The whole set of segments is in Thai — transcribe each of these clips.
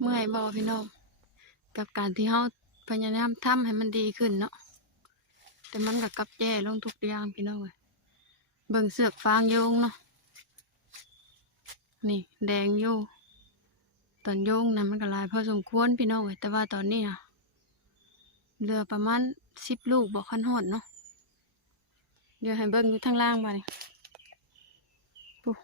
เมื่อยบ่พี่น้องกับการที่เฮาพยายามทำให้มันดีขึ้นเนาะแต่มันก็กลับแย่ลงทุกอย่างพี่น้องเอ้ยเบิ่งเสือกฟางโยงเนาะนี่แดงอยู่ตอนโยงนะมันก็หลายพอสมควรพี่น้องเอ้ยแต่ว่าตอนนี้นะเหลือประมาณ10 ลูกบ่คันฮอดเนาะเดี๋ยวให้เบิ่งอยู่ทางล่างมานี่ปุ๊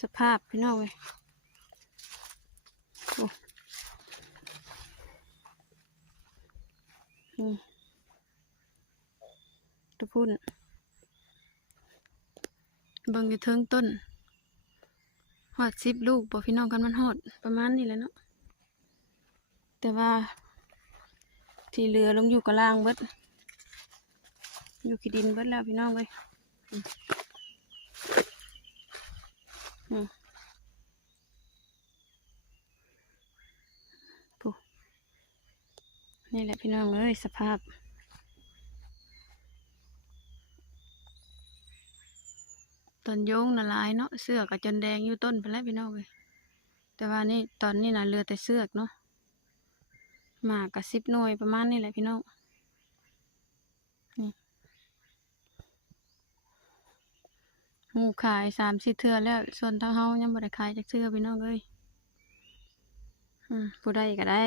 สภาพพี่น้องเอ้ยโอ้นี่ตะพุ่นเบิ่งอยู่เทิงต้นฮอด10 ลูกบ่พี่น้องกันมันฮอดประมาณนี้แหละเนาะแต่ว่าที่เหลือลงอยู่กับล่างเบิดอยู่ขี้ดินเบิดแล้วพี่น้องเลยอืมปุ๊นี่แหละพี่น้องเลยสภาพตอนโยงน่ะลายเนาะเสือกกับจนแดงอยู่ต้นไปแล้วพี่น้องเลยแต่ว่านี่ตอนนี้น่ะเหลือแต่เสือกเนาะหมากกับ10 หน่วยประมาณนี้แหละพี่น้องนี่หมูขาย3-4 เทื่อแล้วส่วนทางเฮายังบ่ได้ขายจักเทื่อพี่น้องเลยผู้ได้ก็ได้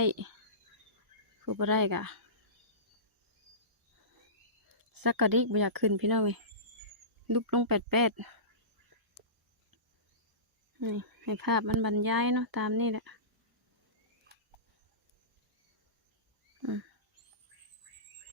ผู้บ่ได้ก็สักกะดิกบ่อยากขึ้นพี่น้องเลยลุกลงแปดนี่ให้ภาพมันบรรยายเนาะตามนี่แหละ